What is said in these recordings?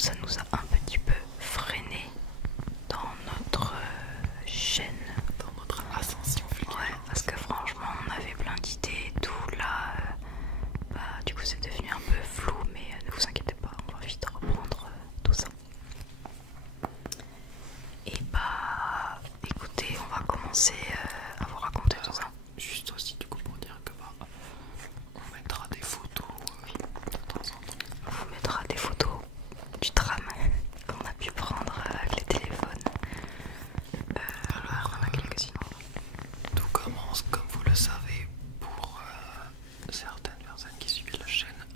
ça nous a un petit peu freiné dans notre chaîne, dans notre ascension fulgurante. Ouais, parce que franchement on avait plein d'idées et tout là, du coup c'est devenu un peu flou, mais ne vous inquiétez pas, on va vite reprendre tout ça. Et écoutez, on va commencer à vous raconter tout ça. Juste aussi du coup pour dire que on mettra des photos de temps en temps. On vous mettra des photos du tram qu'on a pu prendre avec les téléphones. Alors, on a quelques-unes. tout commence, comme vous le savez, pour certaines personnes qui suivent la chaîne,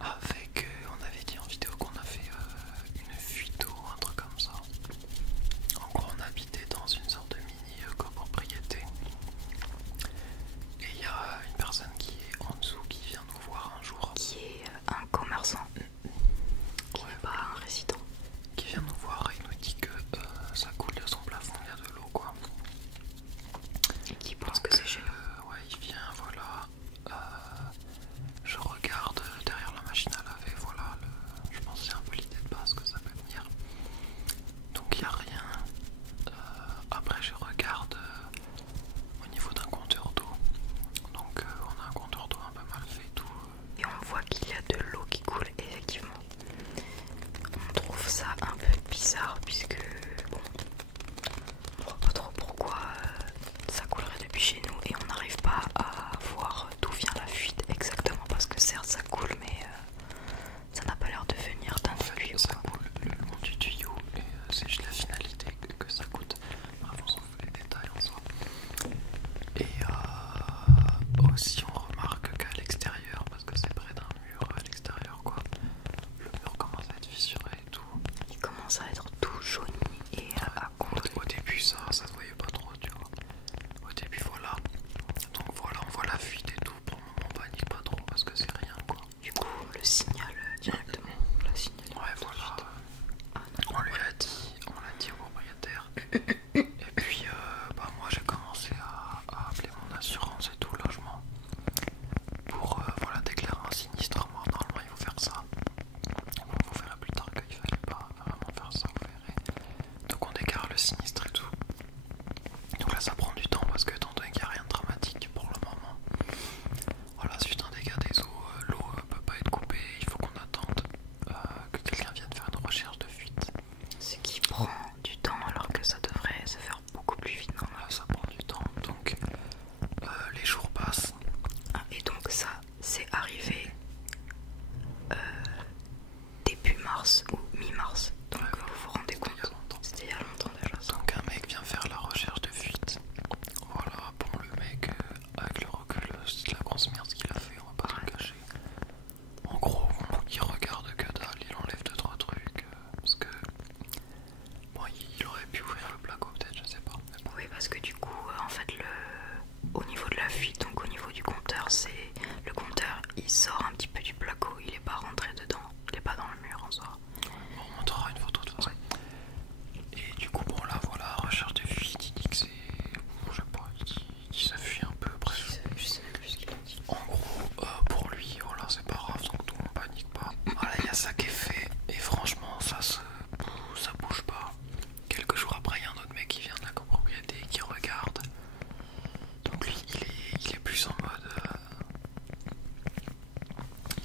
avec, on avait dit en vidéo qu'on a fait une fuite ou un truc comme ça. En gros, on habitait dans une sorte de mini copropriété. Et il y a une personne qui est en dessous qui vient nous voir un jour. Qui est un commerçant, qui n'est pas un résident. Qui vient nous voir et nous dit que ça coule de son plafond, il y a de l'eau quoi. Et qui pense que c'est chez nous. Ouais, il vient, voilà. Je regarde derrière la machine à laver, voilà. Je pense que c'est un peu l'idée de base que ça peut venir. Donc il n'y a rien. Après je regarde au niveau d'un compteur d'eau. Donc on a un compteur d'eau un peu mal fait et tout. Et on voit qu'il y a de l'eau qui coule, effectivement. On trouve ça un peu bizarre puisque, bon, on voit pas trop pourquoi ça coulerait depuis chez nous et on n'arrive pas à voir d'où vient la fuite exactement parce que certes ça coule mais ça n'a pas l'air de venir d'un tuyau. Ça coule le long du tuyau et c'est juste la finalité que ça coûte. Vraiment on s'en fout les détails en soi. Et aussi on remarque qu'à l'extérieur, parce que c'est près d'un mur à l'extérieur quoi, le mur commence à être fissuré et tout. Il commence à être tout jauni et à conduire. Au début ça se voyait pas trop tu vois. Au début voilà. Donc voilà, on voit la fuite et tout. Pour le moment on panique pas trop parce que c'est rien quoi. Du coup on le signale directement. On l'a signalé. Ouais voilà. Ah, non. On l'a dit au propriétaire. Et puis moi j'ai commencé à appeler mon assurance et tout logement pour voilà, déclarer un sinistre. Moi normalement il faut faire ça. Bon, vous verrez plus tard qu'il fallait pas vraiment faire ça, vous verrez. Donc on déclare le sinistre et tout. Donc là ça prend du temps parce que étant donné qu'il n'y a rien de dramatique pour le moment. Voilà, suite à un dégât des eaux, l'eau peut pas être coupée, il faut qu'on attende que quelqu'un vienne faire une recherche de fuite. Ce qui prend du temps alors que ça devrait se faire beaucoup plus vite normalement. Là ça prend du temps, donc les jours passent. Ah, et donc ça c'est arrivé début mars ou mi-mars. Donc Ouais, vous vous rendez compte, il y a longtemps. c'était il y a longtemps déjà ça. Donc un mec vient faire la recherche de fuite. Voilà, bon le mec, avec le recul, c'est de la grosse merde ce qu'il a fait, on va pas se le cacher. En gros, il regarde que dalle, il enlève 2-3 trucs, parce que... Bon, il aurait pu ouvrir le placo peut-être, je sais pas. Mais bon. Oui, parce que du coup, en fait, au niveau de la fuite, donc au niveau du compteur, c'est le compteur, il sort un petit peu du placo, il est pas rentré dedans, il est pas dans le mur en soi. On montrera une photo de toute façon. Et du coup, bon là, voilà, recherche de fuite, il dit que c'est... Je sais pas, il dit ça fuit un peu, bref. Je sais même plus ce qu'il a dit. En gros, pour lui, voilà, c'est pas grave, donc tout le monde panique pas. Voilà, il y a ça qui est fait, et franchement, ça bouge pas. Quelques jours après, il y a un autre mec qui vient de la copropriété qui regarde. Donc lui, il est plus en mode...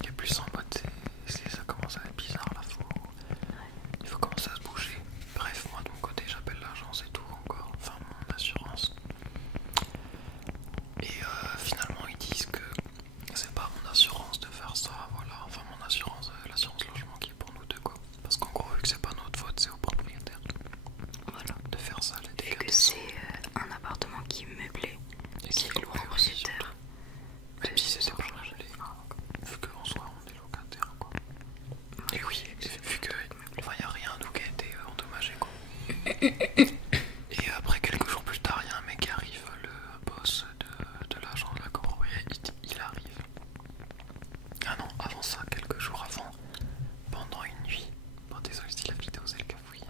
il est plus en mode, ça commence à être bizarre là, il faut commencer à se bouger. Bref, moi de mon côté, j'appelle l'agence et tout encore, enfin mon assurance. Et finalement, ils disent que c'est pas mon assurance de faire ça, voilà. Enfin, mon assurance, l'assurance logement qui est pour nous deux, quoi. Parce qu'en gros, vu que c'est pas notre faute, c'est au propriétaire. Voilà, de faire ça, les Vu dégâts que des c'est eaux. un appartement qui est meublé, Et qui est le propriétaire. Même si c'est pas meublé, vu qu'en soi, on est locataire, quoi. Et oui, vu que, enfin, y a rien, nous, qui a été endommagé, quoi. Et après, quelques jours plus tard, il y a un mec qui arrive, le boss de l'agent de la copropriété, il arrive. Ah non, avant ça, quelques jours avant, pendant une nuit, bon désolé si la vidéo c'est le cafouille,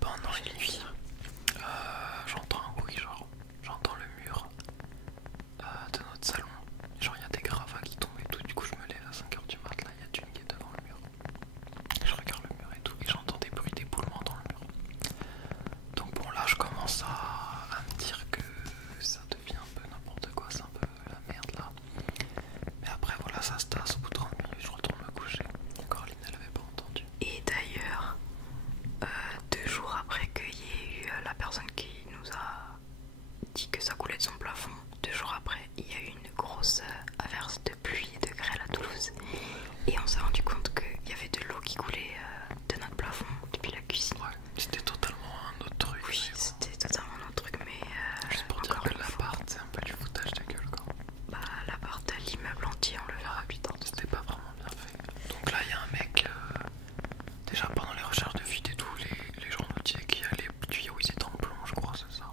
pendant une nuit, j'entends un bruit, genre, j'entends le mur de notre salon, genre il y a des gravats qui tombent et tout, du coup je me lève à 5h du mat, là il y a June qui est devant le mur. Et on s'est rendu compte qu'il y avait de l'eau qui coulait de notre plafond depuis la cuisine. Ouais, c'était totalement un autre truc. Oui, c'était totalement un autre truc, mais juste pour dire encore que une fois, l'appart, c'est un peu du foutage de gueule, quoi. bah l'appart, l'immeuble entier, on le verra plus tard. C'était pas vraiment bien fait. Donc là, il y a un mec, déjà pendant les recherches de fuite et tout, les gens nous disaient qu'il y a les tuyaux, ils étaient en plomb, je crois, c'est ça.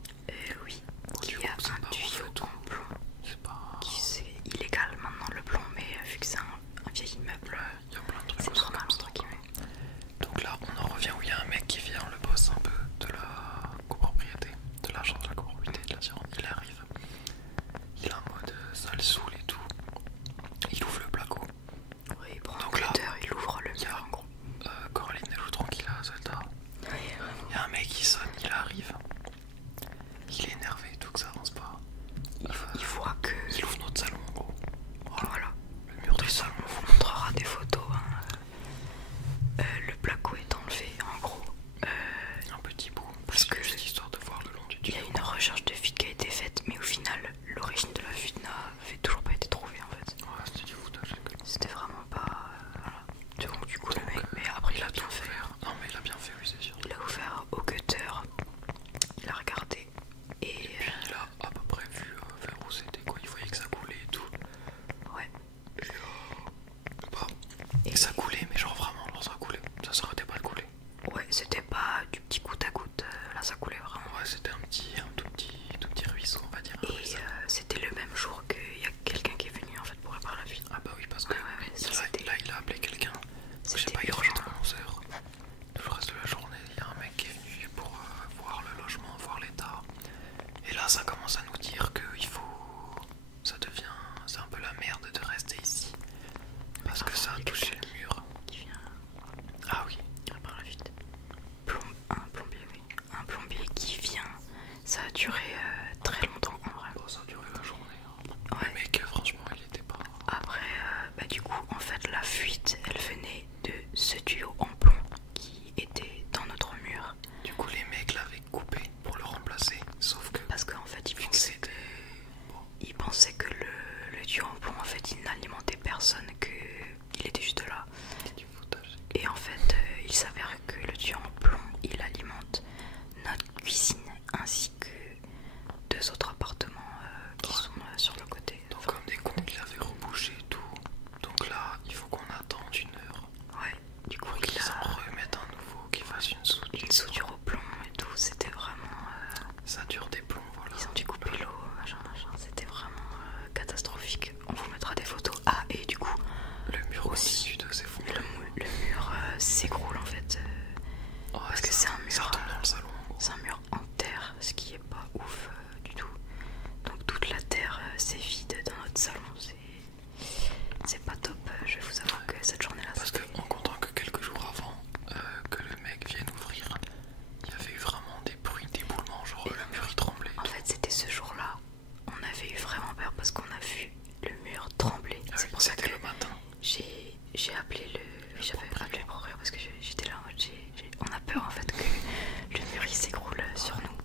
Oui, Bon, il du y a coup, c'est un pas tuyau ouf et tout. en plomb C'est pas. qui c'est illégal maintenant le plomb, mais vu que c'est un vieil immeuble, Il y a plein de trucs c'est aussi normal comme ça. entre guillemets. Donc là, on en revient où il y a un mec qui vient, le boss un peu de la copropriété, de l'agence de la copropriété, de l'assurance. Il arrive, il est en mode ça le saoule et tout. Il ouvre le placo. Oui, il prend Donc un là, cutter, il ouvre le il y a mur en gros. Coraline, elle joue tranquille à Zelda. Il y a un mec qui sonne, il arrive. Il est énervé et tout, que ça avance pas. Il voit que. Il ouvre notre salon en gros. Voilà. Le mur du salon. On vous montrera des photos. Le placo est enlevé en gros. Un petit bout. Parce que juste histoire de voir le long du il y a tuyau. une recherche de fuite qui a été faite, mais au final, l'origine de la fuite n'avait toujours pas été trouvée en fait. Ouais, c'était du foutage. C'était vraiment pas. Voilà. Donc, du coup, le mec, mais après, il a bien fait. Non, mais il a bien fait, oui, c'est sûr. Il a ouvert au cutter, il a regardé et. Puis il a à peu près vu vers où c'était, quoi. Il voyait que ça coulait et tout. Ouais. Et ça coulait, mais genre vraiment, genre ça coulait. Ça s'arrêtait pas de couler. Ouais, c'était pas du petit goutte à goutte, là ça coulait vraiment. Ouais, c'était un tout petit ruisseau, on va dire. Et c'était le même jour qu'il y a quelqu'un qui est venu en fait pour réparer la fuite. Ah bah oui, parce que là, il a appelé quelqu'un. Je sais pas, il urgent. reste 11h. Tout le reste de la journée, il y a un mec qui est venu pour voir le logement, voir l'état. Et là, ça commence à nous dire que il faut. Ça devient. C'est un peu la merde de rester ici. Parce que ça a touché le mur. Qui vient Ah oui. réparer la fuite. Un plombier, oui. Un plombier qui vient. Ça a duré très longtemps en vrai. Bon, ça a duré la journée. Hein. Ouais. Le mec, franchement, il était pas. Après, bah du coup, en fait, la fuite, elle venait de ce tuyau en plomb qui était dans notre mur. Du coup, les mecs l'avaient coupé pour le remplacer. Sauf que. Parce qu'en fait, ils pensaient que le tuyau en plomb, en fait, il n'alimentait personne, qu'il était juste là. C'était du foutage. Et en fait, il s'avère que le tuyau en plomb, il alimente notre cuisine ainsi que deux autres appartements qui sont sur le côté. Donc, comme des cons, il avait rebouché et tout. Donc là, il faut qu'on attende 1 heure. Ouais, du coup, Pour qu'ils en remettent un nouveau, qu'ils fassent une soudure. une soudure au plomb et tout, c'était vraiment. Ça dure des plombs, voilà. Ils ont dû couper l'eau, machin, c'était vraiment catastrophique. On vous mettra des photos. Ah, et du coup, Le mur aussi, continue de s'effondrer. le mur s'écroule en fait. Ouais, Parce que c'est un mur. Ça tombe dans le salon. C'est un mur en terre, ce qui est pas ouf du tout. Donc toute la terre c'est vide dans notre salon, c'est pas top. Je vais vous avouer que cette journée-là, Parce que en comptant que quelques jours avant que le mec vienne ouvrir, il y avait eu vraiment des bruits d'éboulement, genre le mur il tremblait. en fait c'était ce jour-là, on avait eu vraiment peur parce qu'on a vu le mur trembler. Ah C'est oui, pour ça que c'était le matin. j'ai appelé j'avais appelé le propriétaire parce que j'étais là en mode on a peur en fait que le mur il s'écroule sur nous.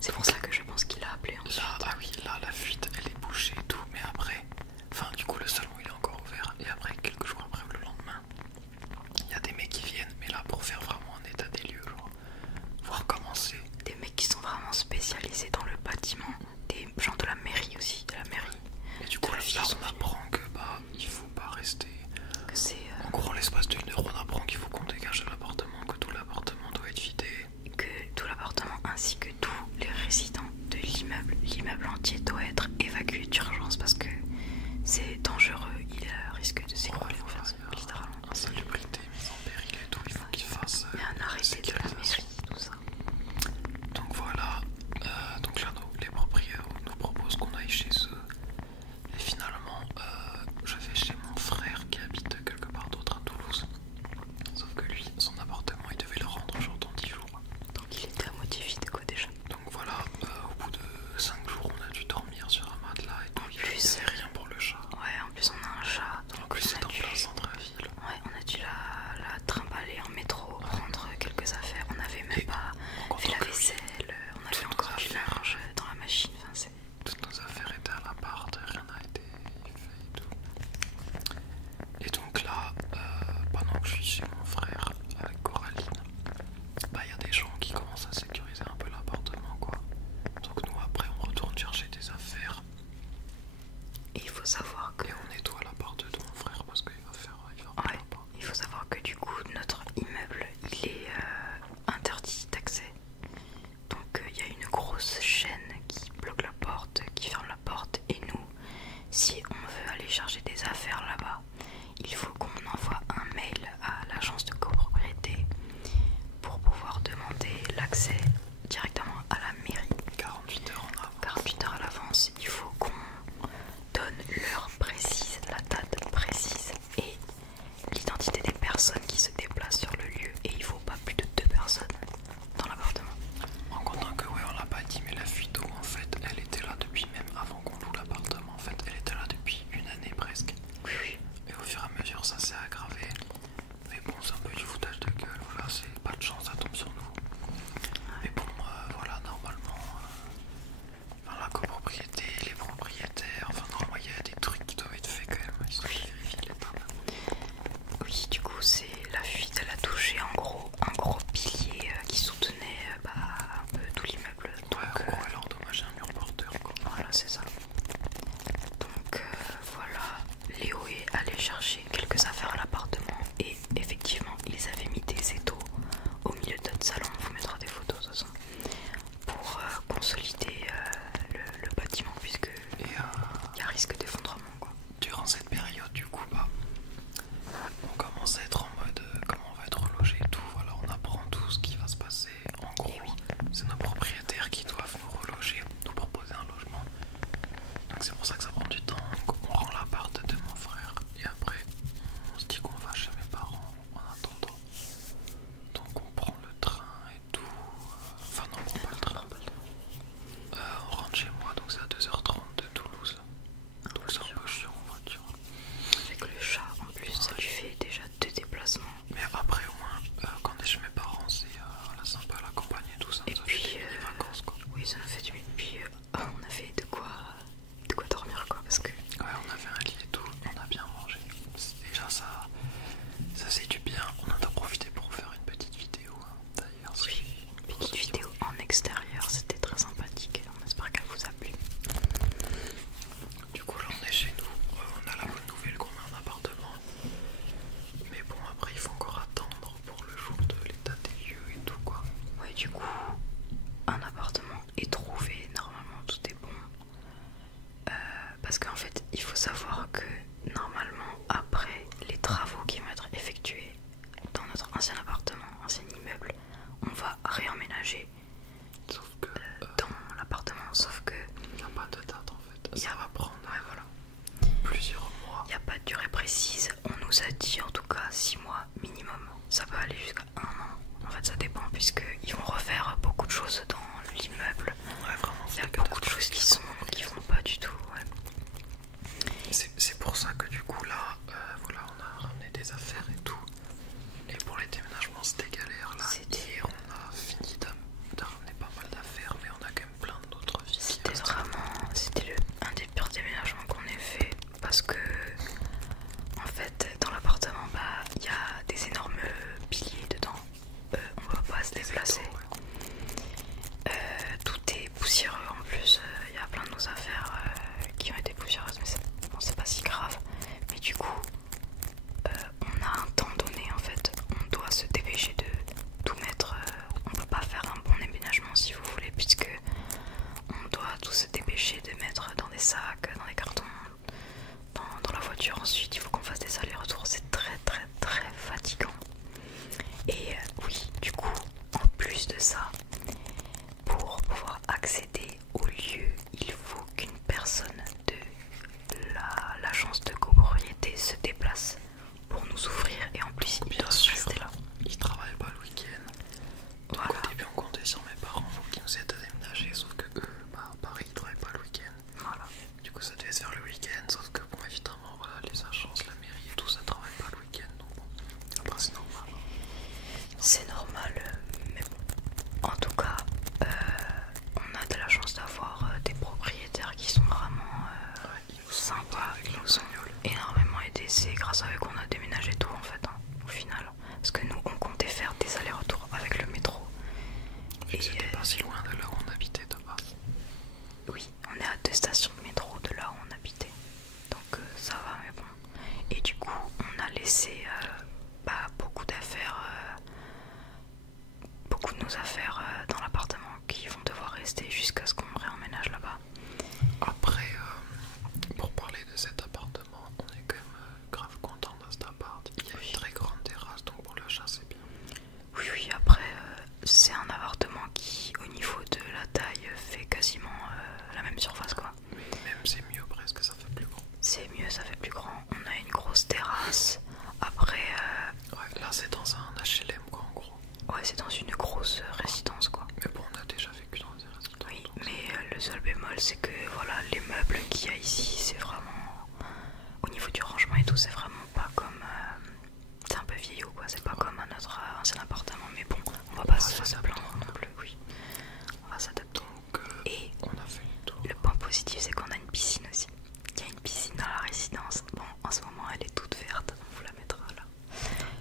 C'est pour ça que je pense qu'il a appelé ensuite. Là, ah oui, là la fuite elle est bouchée et tout, mais après, enfin du coup le salon il est encore ouvert et après quelques jours après le lendemain, il y a des mecs qui viennent, mais là pour faire vraiment un état des lieux, genre voir comment c'est. Des mecs qui sont vraiment spécialisés dans le bâtiment, des gens de la mairie aussi, de la mairie. Et du coup de la là ville, on apprend que bah il faut pas rester. Que c'est En gros en l'espace de 1 heure on apprend qu'il faut qu'on dégage de l'appartement, que tout l'appartement doit être vidé. que tout l'appartement ainsi que tous les résidents de l'immeuble entier doit être évacué. dit en tout cas 6 mois minimum. Ça peut aller jusqu'à 1 an. En fait, ça dépend puisqu'ils vont refaire beaucoup de choses dans l'immeuble. Ouais, vraiment. Il y a beaucoup de choses qui vont pas du tout. Ouais. C'est pour ça que du coup là, voilà, on a ramené des affaires et tout. Et pour les déménagements, c'était galère là. Hier, on a fini de ramener pas mal d'affaires, mais on a quand même plein d'autres vies. C'était un des pires déménagements qu'on ait fait parce que en fait dans l'appartement il y a des énormes piliers dedans. On va pas se déplacer. Tout est poussiéreux en plus. Il y a plein de nos affaires qui ont été poussiéreuses, mais c'est pas si grave. Mais du coup, on a un temps donné en fait. On doit se dépêcher de tout mettre. On peut pas faire un bon déménagement si vous voulez, puisque on doit tout se dépêcher de mettre dans des sacs, dans des cartons, dans la voiture. Ensuite, il faut qu'on fasse des allers-retours. C'est très très très fatigant. Et oui, du coup, en plus de ça, pour pouvoir accéder au lieu, il faut qu'une personne de l'agence de copropriété se déplace pour nous ouvrir. Et en plus, il doit rester là. Ils travaillent pas le week-end. Donc au début, on comptait sur mes parents pour qu'ils nous aident à déménager, sauf que eux, Paris, ils travaillent pas le week-end. Voilà. Du coup, ça devait se faire le week-end, sauf que bon, évidemment, voilà, les agences, la mairie et tout, ça travaille pas le week-end. Donc bon, après, c'est normal. C'est normal, mais bon. En tout cas, on a de la chance d'avoir des propriétaires qui sont vraiment sympas, qui nous ont énormément aidés. C'est grâce à eux qu'on a déménagé tout en fait, hein, au final. Parce que nous, on comptait faire des allers-retours avec le métro. Et c'était pas si loin de là où on habitait de base. Oui, on est à 2 stations de métro de là où on habitait. Donc ça va, mais bon. Et du coup, on a laissé beaucoup d'affaires, beaucoup de nos affaires dans l'appartement qui vont devoir rester jusqu'à ce qu'on réemménage là-bas. Après, pour parler de cet appartement, on est quand même grave content de cet appart. Il y a une très grande terrasse, donc pour l'achat c'est bien. Oui, après, c'est un appartement qui, au niveau de la taille, fait quasiment la même surface, quoi. Mais même c'est mieux presque, ça fait plus grand. C'est mieux, ça fait plus grand. On a une grosse terrasse. Après, ouais, là c'est dans un HLM quoi, en gros. ouais, c'est dans une grosse résidence, quoi. Mais bon, on a déjà vécu dans des résidences. Oui, mais le seul bémol, c'est que voilà, les meubles qu'il y a ici, c'est vraiment, au niveau du rangement et tout, c'est vraiment pas comme, c'est un peu vieillot, quoi. C'est pas comme à notre ancien appartement, mais bon, on va pas se plaindre non plus, oui. On va s'adapter. Donc, et on a fait le tour. Le point positif, c'est qu'on a une piscine aussi. Il y a une piscine dans la résidence. Bon, en ce moment, elle est toute verte, on vous la mettra là.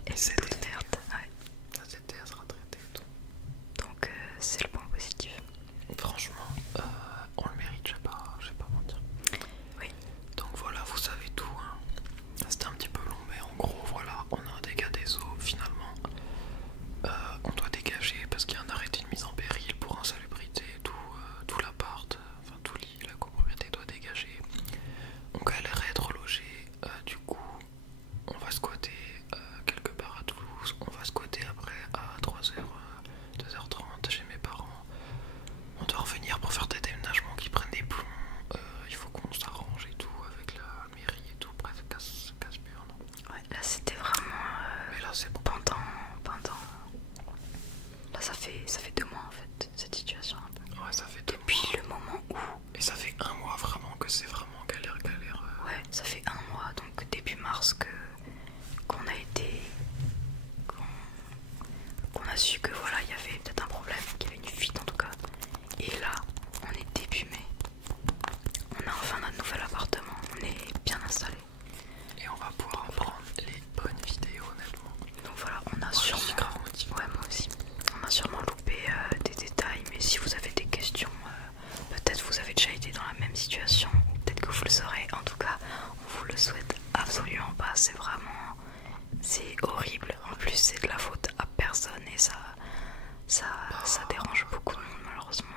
Elle est toute verte, ouais. Ça c'était à se retraiter et tout. Donc, c'est le point positif. Franchement, on le mérite, je vais pas mentir. Oui. Donc voilà, vous savez tout. Hein. C'était un petit peu long, mais en gros, voilà, on a un dégât des eaux finalement. On doit dégager parce qu'il y a un arrêté de mise en péril pour insalubrité, tout l'appart, enfin tout la copropriété doit dégager. On galérait à être logé, du coup, on va squatter quelque part à Toulouse, on va squatter après à 3h, 2h30 chez mes parents. On doit revenir pour faire des déménagements qui prennent des plombs, il faut qu'on s'arrange et tout avec la mairie et tout, bref, casse-burne. Ouais, là c'était vraiment. Mais là c'est bon. Pendant. Là ça fait 2 mois en fait, cette situation un peu. Ouais, ça fait 2 mois. Depuis le moment où. Et ça fait 1 mois vraiment que c'est vraiment galère. Ouais, ça fait 1 mois, donc début mars qu'on a été. Qu'on a su que voilà, il y avait peut-être un problème, qu'il y avait une fuite en tout cas. Et là, on est début mai. On a enfin notre nouvel appartement, on est bien installé. Et on va pouvoir prendre les bonnes vidéos honnêtement. Donc voilà, on a sûrement. Ouais, moi aussi. On a sûrement loupé des détails, mais si vous avez des questions, peut-être vous avez déjà été dans la même situation, ou peut-être que vous le saurez. En tout cas, on vous le souhaite absolument pas. C'est vraiment. C'est horrible. En plus, c'est de la faute à personne et ça dérange beaucoup de monde malheureusement.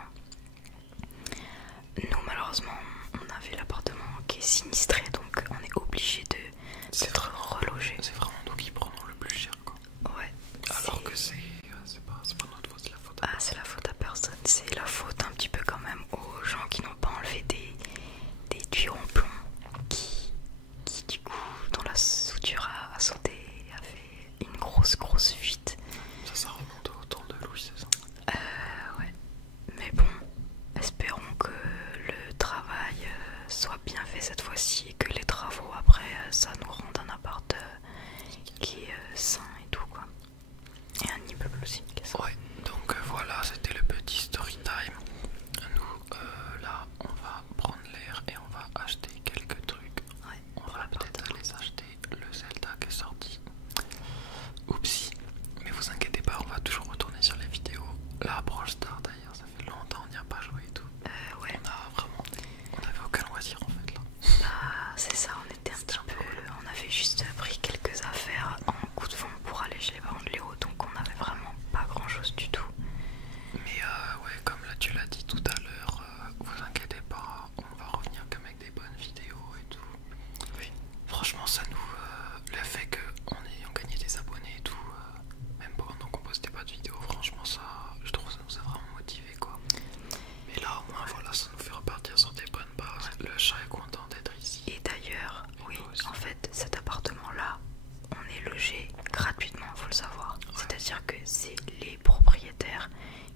Nous, malheureusement, on avait l'appartement qui est sinistré, donc on est obligé d'être relogé. C'est vraiment nous qui prenons le plus cher quoi. Ouais. Alors que c'est pas notre faute, c'est la faute à Ah, c'est la faute à personne. C'est la faute un petit peu quand même aux gens qui n'ont pas enlevé des tuyaux en plomb qui du coup, dont la soudure a sauté grosse fuite. Ça remonte au temps de Louis XVI. Ouais. Mais bon, espérons que le travail soit bien fait cette fois-ci et que les travaux après ça nous rende un appart qui est sain et tout quoi. Et un immeuble aussi. Ouais, donc voilà, c'était le petit story time. Nous, là, on va prendre l'air et on va acheter quelques trucs. Ouais, on va peut-être aller acheter le Zelda qui est sorti. Oupsie, mais vous inquiétez pas, on va toujours retourner sur les vidéos. La Brawl Stars d'ailleurs, ça fait longtemps on n'y a pas joué et tout. Ouais. On avait aucun loisir en fait là. Bah, c'est ça, on était un petit peu. On avait juste pris quelques affaires en coup de fond pour aller chez les parents de Léo, donc on avait vraiment pas grand chose du tout. Mais ouais, comme là tu l'as dit tout à l'heure, vous inquiétez pas, on va revenir comme avec des bonnes vidéos et tout. Oui. Franchement, ça nous. Le fait qu'on gagné des abonnés et tout, même pendant qu'on postait pas de vidéos, franchement, ça, je trouve ça nous a vraiment motivé quoi. Mais là, au moins, voilà, ça nous fait repartir sur des bonnes bases. Le chat est content d'être ici. Et d'ailleurs, oui, en fait, cet appartement-là, on est logé gratuitement, faut le savoir. Ouais. C'est-à-dire que c'est les propriétaires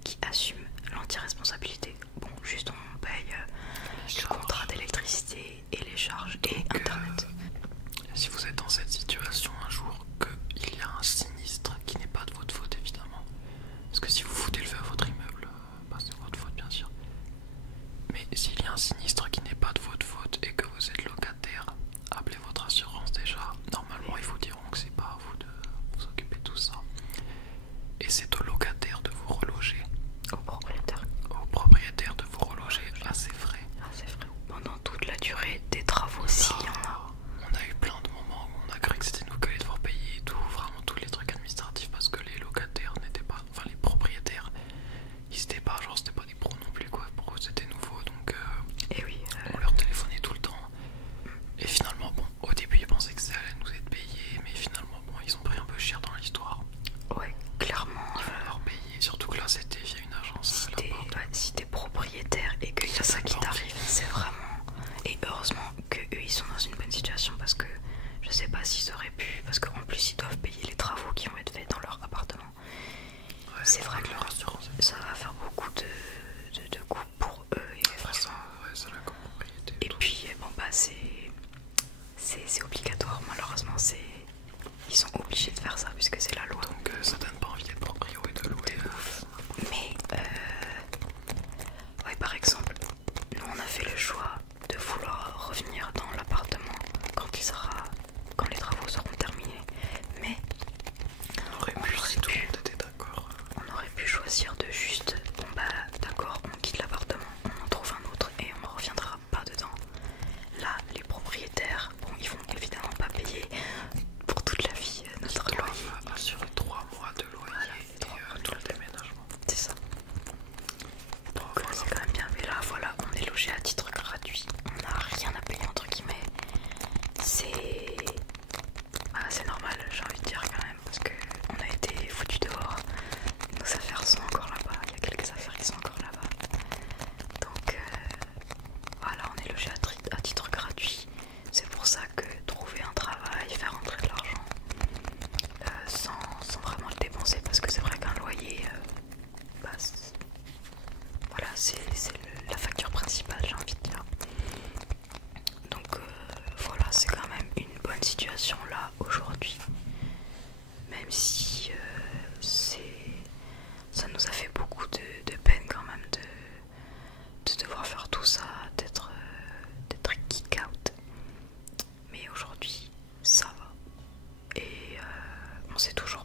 qui assument l'anti-responsabilité. Bon, juste on paye le contrat d'électricité et les charges et internet. Si vous êtes dans cette situation un jour, qu'il y a un sinistre qui n'est pas de votre faute évidemment, parce que si vous foutez le feu à votre immeuble, bah, c'est votre faute bien sûr. Mais s'il y a un sinistre qui n'est pas de votre faute et que vous êtes locataire, appelez votre assurance déjà. Normalement ils vous diront que c'est pas à vous de vous occuper de tout ça. Et c'est au locataire de vous reloger. Au propriétaire de vous reloger à ses frais. Pendant toute la durée des travaux, s'il y en a. On a eu plein de moments où on a cru que c'était nous qui allions devoir payer et tout, vraiment tous les trucs administratifs parce que les locataires n'étaient pas, enfin les propriétaires, ils étaient pas, genre c'était pas des pros non plus quoi, pour eux c'était nouveau donc et oui, on leur téléphonait tout le temps. Et finalement bon, au début ils pensaient que ça allait nous être payé, mais finalement bon, ils ont pris un peu cher dans l'histoire. Ouais, clairement. Il faut leur payer, surtout que là c'était via une agence. Si t'es propriétaire et qu'il y a ça qui t'arrive, c'est vraiment. Et heureusement que eux ils sont dans une bonne situation parce que je sais pas s'ils auraient pu, parce qu'en plus ils doivent payer les travaux qui vont être faits dans leur appartement. Ouais, c'est vrai que leur assurance, ça va faire beaucoup de coûts pour eux et vraiment. C'est la copropriété. Et puis bon bah c'est obligatoire malheureusement, ils sont obligés de faire ça puisque c'est la loi. Donc ça donne pas envie d'être proprio et de louer. Mais ouais, par exemple, nous on a fait le choix de vouloir revenir dans l'appartement quand les travaux seront terminés. Mais on aurait pu choisir de juste, bon bah d'accord, on quitte l'appartement, on en trouve un autre et on ne reviendra pas dedans. Là, les propriétaires, bon, ils vont évidemment pas payer pour toute la vie notre loyer. Assurer 3 mois de loyer et tout le déménagement. C'est ça. Donc voilà. C'est quand même bien. Mais là, voilà, on est logé à titre gratuit. On n'a rien à payer entre guillemets. C'est normal, j'ai envie de dire quand même, parce qu'on a été foutus dehors. Nos affaires sont encore là-bas. Il y a quelques affaires qui sont encore là-bas. Donc voilà, on est logé à titre gratuit. C'est pour ça que trouver un travail, faire entrer de l'argent sans vraiment le dépenser, parce que c'est vrai qu'un loyer, voilà, c'est la facture principale, j'ai envie de dire. Donc voilà, c'est quand même une bonne situation là aujourd'hui, même si ça nous a fait beaucoup de peine quand même de devoir faire tout ça, d'être kick out. Mais aujourd'hui ça va et on sait toujours